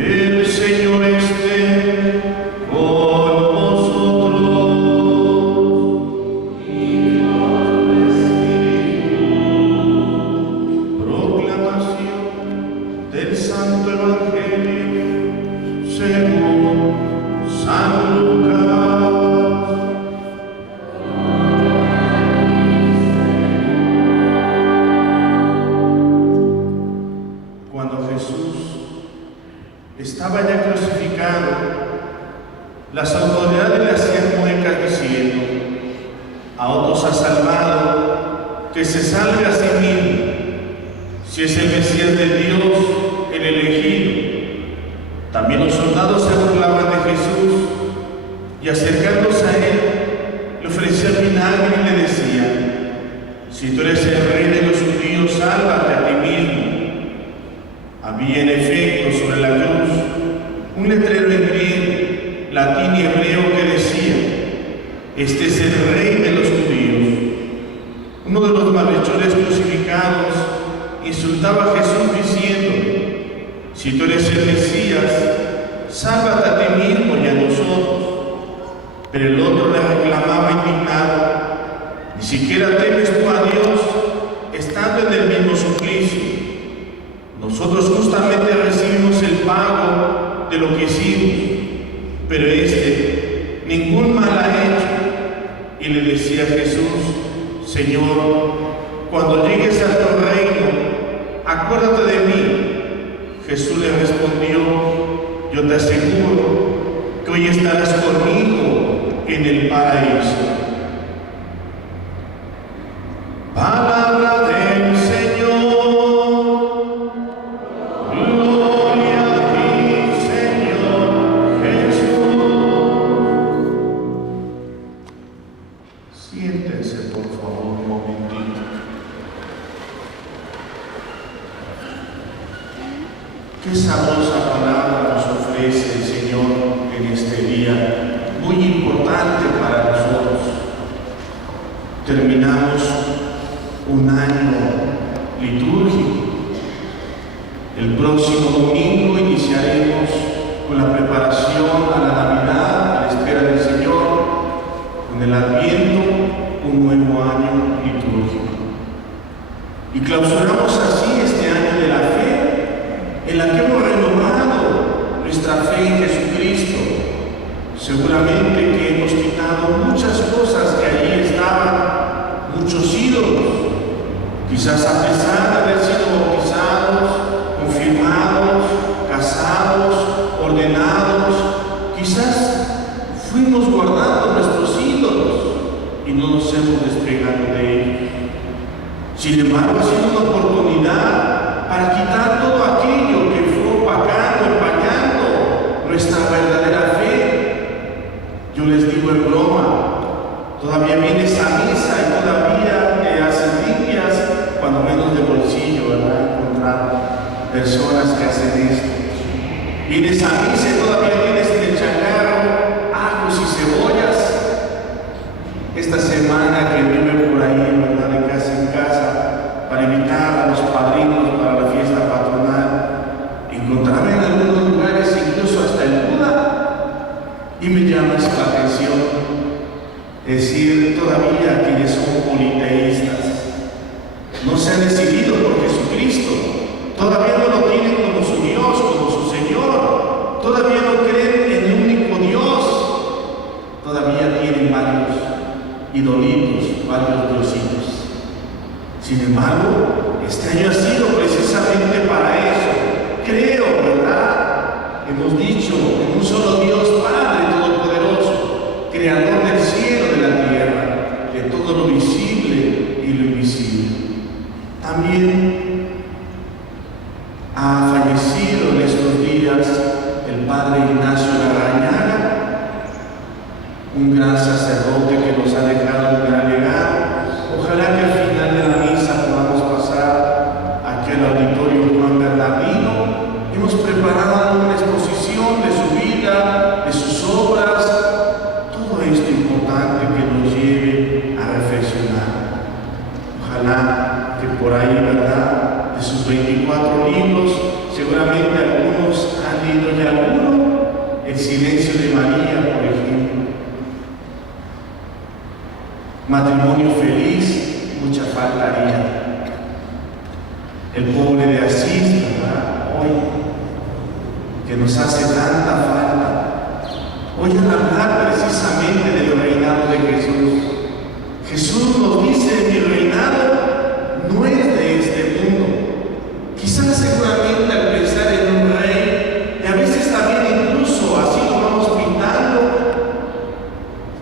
El Señor esté con vosotros. Y con tu espíritu. Proclamación del Santo Evangelio según San Lucas. Cuando Jesús estaba ya crucificado, las autoridades le hacían muecas diciendo: a otros ha salvado, que se salve a sí mismo, si es el Mesías de Dios, el elegido. También los soldados se burlaban de Jesús y acercándose a él, le ofrecían vinagre y le decían: si tú eres el rey de los judíos, sálvate a ti mismo. Había en efecto sobre la cruz un letrero en griego, latín y hebreo que decía: este es el rey de los judíos. Uno de los malhechores crucificados insultaba a Jesús diciendo: si tú eres el Mesías, sálvate a ti mismo y a nosotros. Pero el otro le reclamaba indignado: ni siquiera temes tú a Dios, estando en el mismo suplicio. Nosotros justamente recibimos el pago de lo que hicimos, pero este ningún mal ha hecho. Y le decía Jesús: Señor, cuando llegues a tu reino, acuérdate de mí. Jesús le respondió: yo te aseguro que hoy estarás conmigo en el paraíso. Palabra del Señor. Gloria a ti, Señor Jesús. Siéntense, por favor, un momentito. Qué sabrosa palabra nos ofrece el Señor en este día, muy importante para nosotros. Terminamos un año litúrgico. El próximo domingo iniciaremos con la preparación a la Navidad, a la espera del Señor, con el Adviento, un nuevo año litúrgico. Y clausuramos así este año de la fe, en la que hemos renovado nuestra fe en Jesucristo. Seguramente que hemos quitado muchas cosas que allí estaban, muchos ídolos. Quizás a pesar de haber sido bautizados, confirmados, casados, ordenados, quizás fuimos guardando nuestros ídolos y no nos hemos despegado de ellos. Sin embargo, ha sido una oportunidad para quitar todo aquello que fue opacando, empañando nuestra verdadera fe. Yo les digo en broma: todavía vienes a misa y todavía te haces limpias, cuando menos de bolsillo, ¿verdad? Encontrar personas que hacen esto. Vienes a misa y todavía tienes en el changarro ajos y cebollas. Esta semana que vive por ahí, ¿verdad? De casa en casa, para invitar a los padrinos para la fiesta patronal, encontrarme en algunos lugares, incluso hasta el Buda, y me llama la atención decir todavía quienes son politeístas no se han decidido por Jesucristo, todavía no lo tienen como su Dios, como su Señor, todavía no creen en un único Dios, todavía tienen varios idolitos, varios diositos. Sin embargo, este año ha sido precisamente para eso. Creo, ¿verdad? Hemos dicho en un solo Dios, Padre Todopoderoso, Creador del cielo y de la tierra, de todo lo visible y lo invisible. También ha fallecido en estos días el Padre Ignacio Larrañaga, un gran sacerdote que nos ha dejado un gran legado. Ojalá que al final de la misa podamos pasar aquí al auditorio Juan Bernardino. Hemos preparado una exposición de su vida, de sus obras, todo esto importante que nos lleve a reflexionar. Ojalá que por ahí, ¿verdad?, de sus 24 libros, seguramente algunos han leído silencio de María, por ejemplo. Matrimonio feliz, mucha falta haría. El pobre de Asís, ¿verdad? Hoy, que nos hace tanta falta. Hoy al hablar precisamente del reinado de Jesús, Jesús nos dice: mi reinado no es de este mundo. Quizás seguramente al pensar en un rey, y a veces también incluso así lo vamos pintando,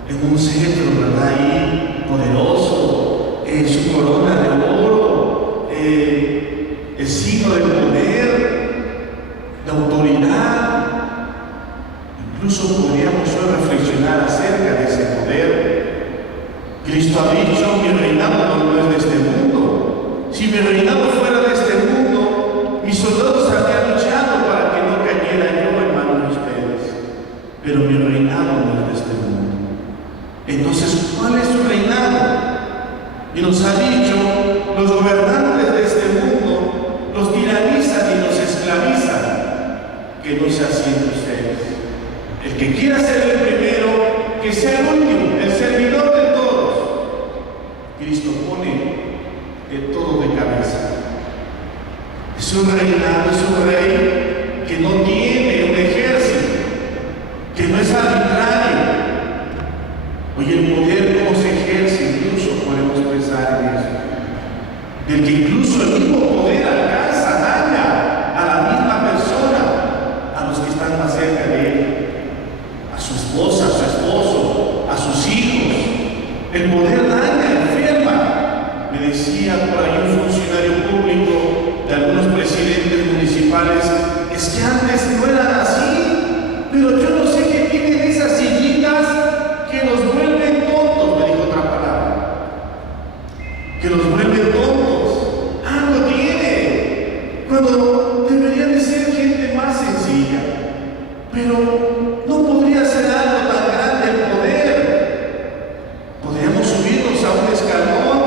en un cetro, ¿verdad? Ahí, poderoso, su corona de oro, el signo del poder, la autoridad. Incluso podríamos hoy reflexionar acerca de ese poder. Cristo ha dicho: mi reinado no es de este mundo. Si mi reinado fuera de este mundo, mis soldados habrían luchado para que no cayera yo en manos de ustedes. Pero mi reinado no es de este mundo. Entonces, ¿cuál es su reinado? Y nos ha dicho: los gobernantes de este mundo los tiranizan y los esclavizan. Que no se asienten ustedes. El que quiera ser el primero, que sea el último, el servidor de todos. Cristo pone de todo de cabeza. Es un reinado, es un rey que no tiene un ejército, que no es arbitrario. Oye, el poder cómo se ejerce, incluso podemos pensar en eso. Del que incluso el mismo poder alcanza, daña a la misma persona, a los que están más cerca de él, a su esposa, a su esposo, a sus hijos. El poder daña, enferma. Me decía por ahí un funcionario público de algunos presidentes municipales: es que antes no eran así, pero yo no sé qué tienen esas sillitas que nos vuelven tontos. Me dijo otra palabra, que nos vuelven tontos. Algo tiene, cuando deberían de ser gente más sencilla. Pero no podría ser algo tan grande el poder. Podríamos subirnos a un escalón,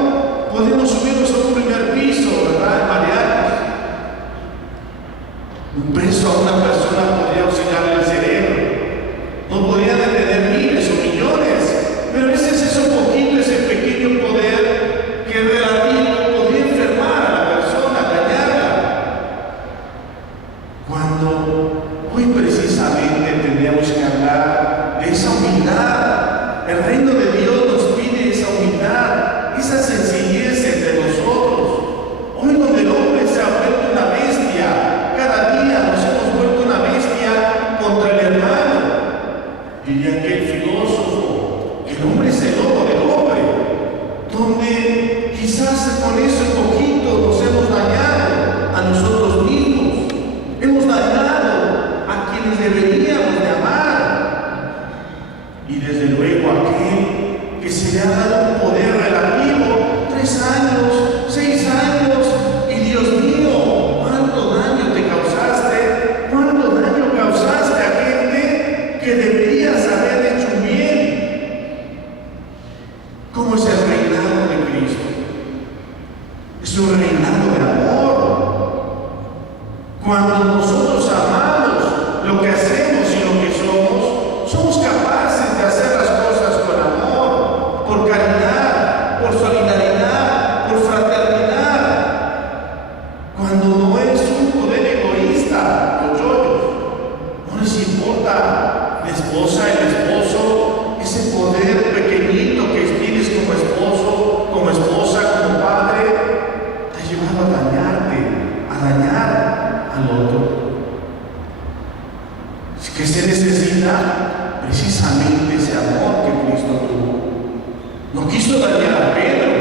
podríamos subirnos a un primer piso, ¿verdad? Marearnos. Un beso a una persona podría auxiliarle el cerebro. No podría detener miles o millones, pero a veces ese poquito, ese pequeño poder que es relativo, podría enfermar a la persona, dañarla. Cuando hoy precisamente tendríamos que hablar de esa humildad. El reino de Dios nos pide esa humildad, esa sencillez entre nosotros. Hoy donde el hombre se ha vuelto una bestia, cada día nos hemos vuelto una bestia contra el hermano. Diría aquel filósofo: el hombre es el lobo del hombre. Donde quizás con eso poquito nos hemos dañado a nosotros mismos. Hemos dañado a quienes deberíamos de amar. Y desde luego aquel que se le ha dado un poder relativo, 3 años, 6 años, y Dios mío, ¿cuánto daño te causaste? ¿Cuánto daño causaste a gente que deberías haber hecho un bien? ¿Cómo es el reinado de Cristo? Es un reinado de amor. Cuando nosotros amamos lo que hacemos y lo que somos capaces de hacer las cosas con amor, por caridad, por solidaridad, por fraternidad. Cuando no es un poder egoísta, los yoyos, no les importa la esposa, el esposo, ese poder pequeñito que tienes como esposo, como esposa, como padre, te ha llevado a dañarte, a dañar al otro. ¿Qué se necesita? Precisamente ese amor que Cristo tuvo. No quiso dañar a Pedro,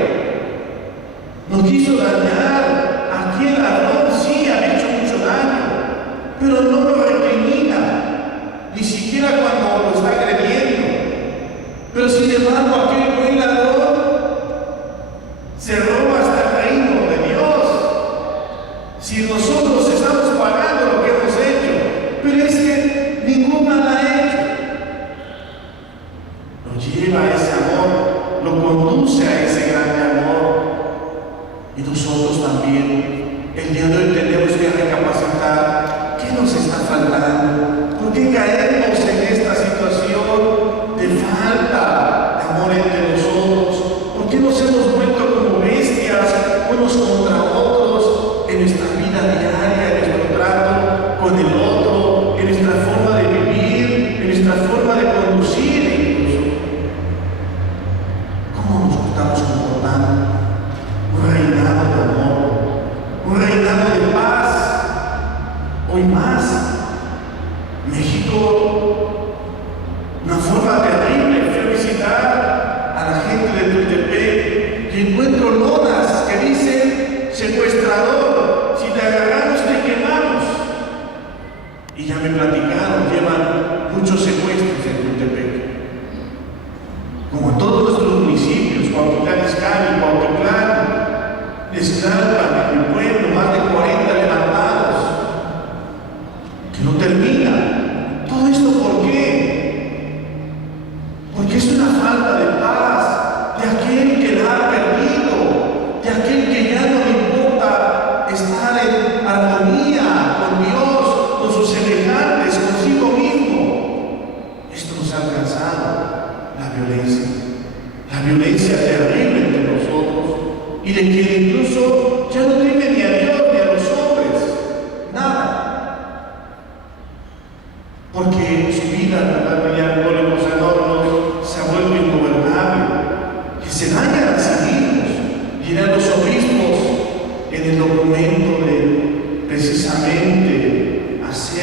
no quiso dañar a aquel ladrón. Sí, ha hecho mucho daño, pero no lo recrimina, ni siquiera cuando lo está agrediendo. Pero sin embargo, aquel buen ladrón se roba hasta el reino de Dios. Si nosotros estamos pagando lo que hemos hecho, pero es que ningún mal ha hecho. Lo lleva a ese amor, lo conduce a ese gran amor. Y nosotros también, el día de hoy tenemos que recapacitar qué nos está faltando, por qué caemos en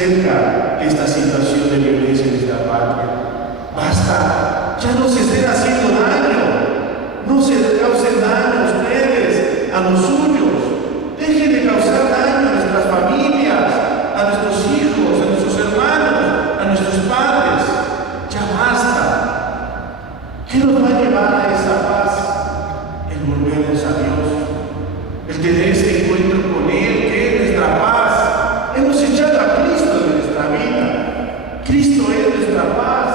acerca de esta situación de violencia en nuestra patria. Basta, ya no se estén haciendo daño, no se causen daño a ustedes, a los suyos. Dejen de causar daño a nuestras familias, a nuestros hijos, a nuestros hermanos, a nuestros padres. Ya basta. ¿Qué nos va a llevar a esa paz? El volvernos a Dios, el tener este encuentro con Él, que es nuestra paz. Hemos echado a Cristo de nuestra vida. Cristo es nuestra paz.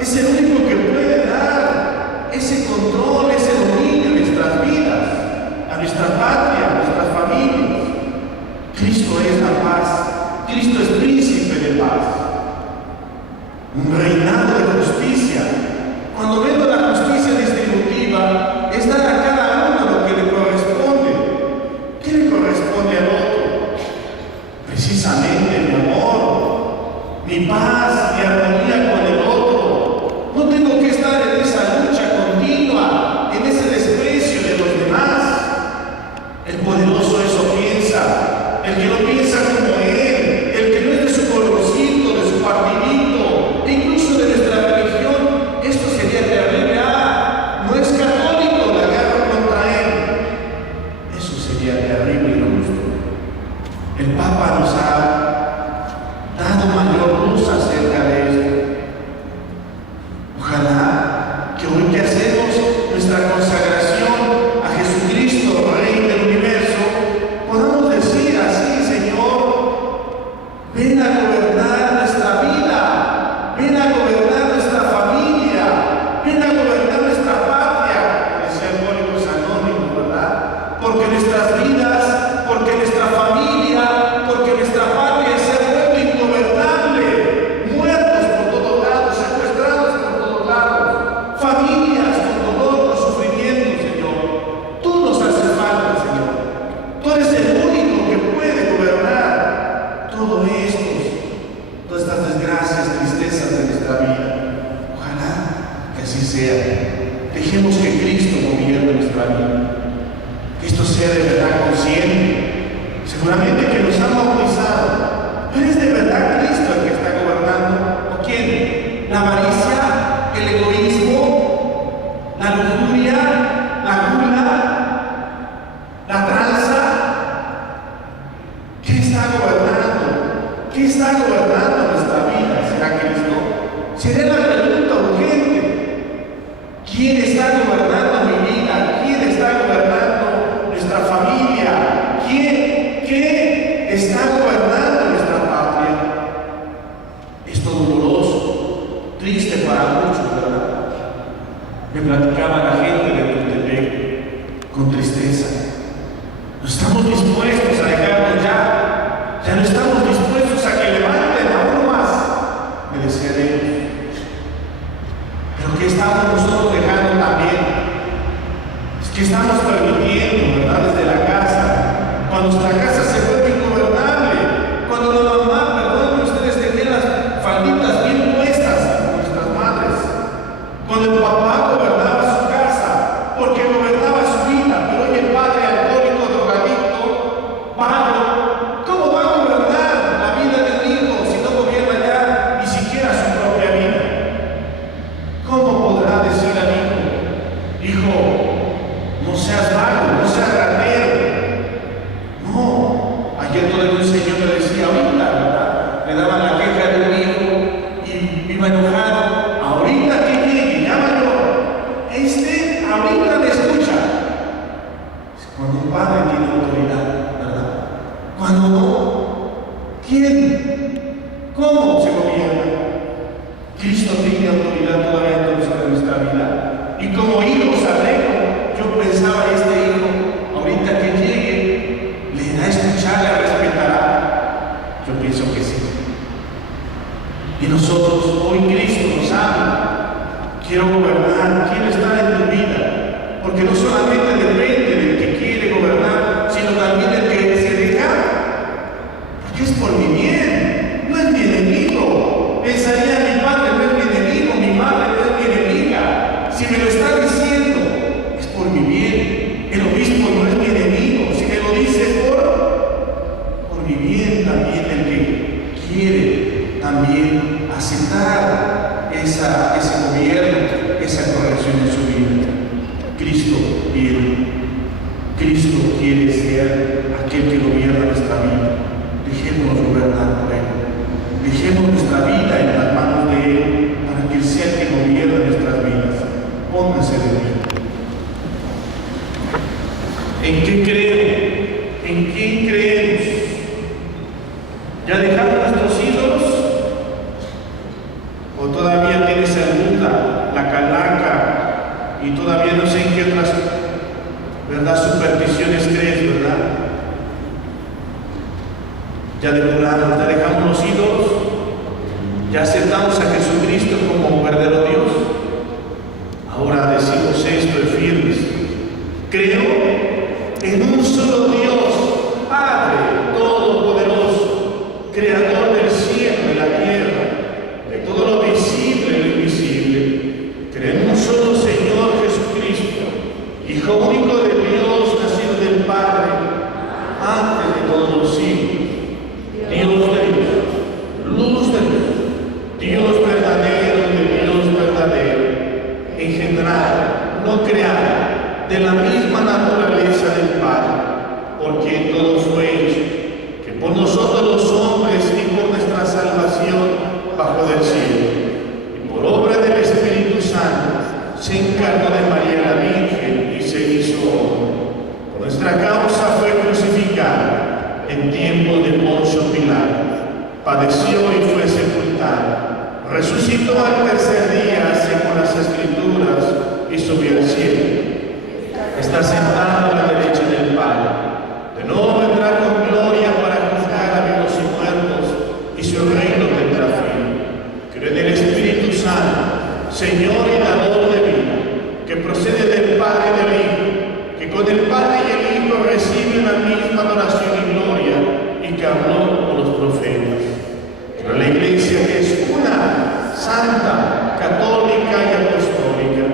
Es el único que puede dar ese control, ese dominio en nuestras vidas, a nuestra patria, a nuestras familias. Cristo es la paz. Cristo es príncipe de paz. Un reinado de justicia. Cuando vemos la justicia distributiva, es dar a cada uno lo que le corresponde. ¿Qué le corresponde al otro? Precisamente mi amor, mi paz, mi armonía con el otro. No tengo que estar en esa lucha continua, en ese desprecio de los demás. El poderoso eso piensa, el que no piensa como él, el que no es de su colorcito, de su partidito, e incluso de nuestra religión. Esto sería terrible. No es católico, la guerra contra él. Eso sería terrible y no justo. El Papa nos ha dado mayor luz acerca de esto. Ojalá que hoy que hacemos nuestra consagración a Jesucristo, Rey del universo, podamos decir así: Señor, ven a gobernar nuestra vida, ven a gobernar nuestra familia, ven a gobernar nuestra patria, decía Alcohólicos Anónimos, ¿verdad? Porque nuestras vidas, porque nuestra familia, porque nuestra patria se ha vuelto ingobernable, muertos por todos lados, secuestrados por todos lados, familias con dolor, con sufrimiento, Señor. Tú nos haces falta, Señor. Tú eres el único que puede gobernar todo esto, todas estas desgracias, tristezas de nuestra vida. Ojalá que así sea. Dejemos que Cristo gobierne nuestra vida. Que esto sea de verdad consciente. Seguramente que nos han bautizado, pero ¿es de verdad Cristo el que está gobernando? ¿O quién? ¿La avaricia? ¿El egoísmo? ¿La lujuria? ¿La gula? ¿La tranza? ¿Qué está gobernando? ¿Qué está gobernando nuestra vida? ¿Será Cristo? Será la pregunta urgente. ¿Quién está gobernando mi vida? ¿Quién está gobernando nuestra familia? ¿Qué está gobernando nuestra patria? Esto doloroso, triste para muchos, ¿verdad? Me platicaba la gente de Tultepec con tristeza. No estamos dispuestos a dejarnos ya. Ya no estamos dispuestos a que levanten aún más, me decían ellos. Pero ¿qué estamos nosotros dejando también? Es que estamos permitiendo, ¿verdad? Desde la casa, cuando nuestra casa se vuelve ingobernable, cuando la mamá, perdón, ustedes tenían las falditas bien puestas con nuestras madres, cuando el papá gobernaba su casa, porque gobernaba su vida, pero hoy el padre alcohólico, drogadicto, vago, ¿cómo va a gobernar la vida del hijo si no gobierna ya ni siquiera su propia vida? ¿Cómo podrá decir al hijo, no seas vago, no seas ratero? No, ayer todavía un señor me decía, ahorita, ¿verdad? Le daban la queja de un hijo y iba enojado. Ahorita que llegue, llámalo. Ahorita me escucha. Cuando un padre tiene autoridad, ¿verdad? Cuando no, ¿quién? ¿Cómo se gobierna? Cristo tiene autoridad todavía entonces sobre nuestra vida. Y como hijo sabremos, yo pensaba, este hijo, ahorita que llegue, le irá a escuchar, le respetará. Yo pienso que sí. Y nosotros, hoy Cristo nos ama. Quiero gobernar, quiero estar en tu vida. Porque no solamente depende del que quiere gobernar, sino también del que se deja. Porque es por mi bien, no es mi enemigo. Pensaría, mi padre no es mi enemigo, mi madre no es mi enemiga. Si me lo está diciendo, es por mi bien. El obispo no es mi enemigo. Si me lo dice, es por mi bien también, el que quiere también aceptar ese gobierno, esa corrección en su vida. Cristo quiere ser aquel que gobierna nuestra vida. Dejémonos gobernar por Él. Dejemos nuestra vida en las manos de Él para que Él sea el que gobierna nuestras vidas. Pónganse de pie. ¿En qué creemos? ¿En quién creemos? ¿Ya dejamos nuestros ídolos? ¿O todavía tienes el Buda, la calaca y todavía no sé en qué otras, ¿verdad?, supersticiones crees, ¿verdad? Ya depuramos, ya dejamos los ídolos, ya aceptamos a Jesucristo como un verdadero Dios. Ahora decimos esto de firmes: creo en un solo Dios, Padre Todopoderoso, Creador del cielo y la tierra, de todo lo visible y lo invisible. Creo en un solo Señor Jesucristo, Hijo único de Dios, nacido del Padre, antes de todos los siglos. Dios de Dios, luz de luz, Dios verdadero de Dios verdadero, engendrado, no creado, de la misma naturaleza del Padre, por quien todo fue hecho, que por nosotros los hombres y por nuestra salvación bajo del cielo, y por obra del Espíritu Santo, se encarnó de María la Virgen y se hizo hombre. Por nuestra causa fue crucificado en tiempo de Poncio Pilato, padeció y fue sepultado, resucitó al tercer día según las Escrituras y subió al cielo. Está sentado a la derecha del Padre. De nuevo vendrá con gloria para juzgar a vivos y muertos, y su reino tendrá fin. Creo en el Espíritu Santo, Señor y dador de vida, que procede del Padre y del Hijo, que con el Padre y el Hijo reciben la misma adoración y gloria, y que habló por los profetas. Pero la Iglesia, que es una, santa, católica y apostólica,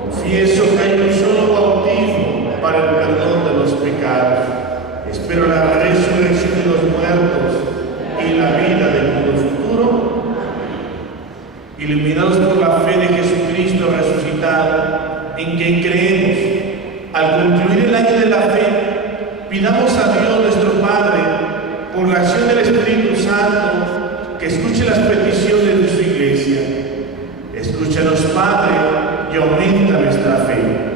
confieso que hay un solo bautismo para el perdón de los pecados. Espero la resurrección de los muertos y la vida del mundo futuro. Iluminados por la fe de Jesucristo resucitado, en quien creemos, al concluir el año de la fe, pidamos a Dios nuestro Padre, por la acción del Espíritu Santo, que escuche las peticiones de su Iglesia. Escúchanos, Padre, y aumenta nuestra fe.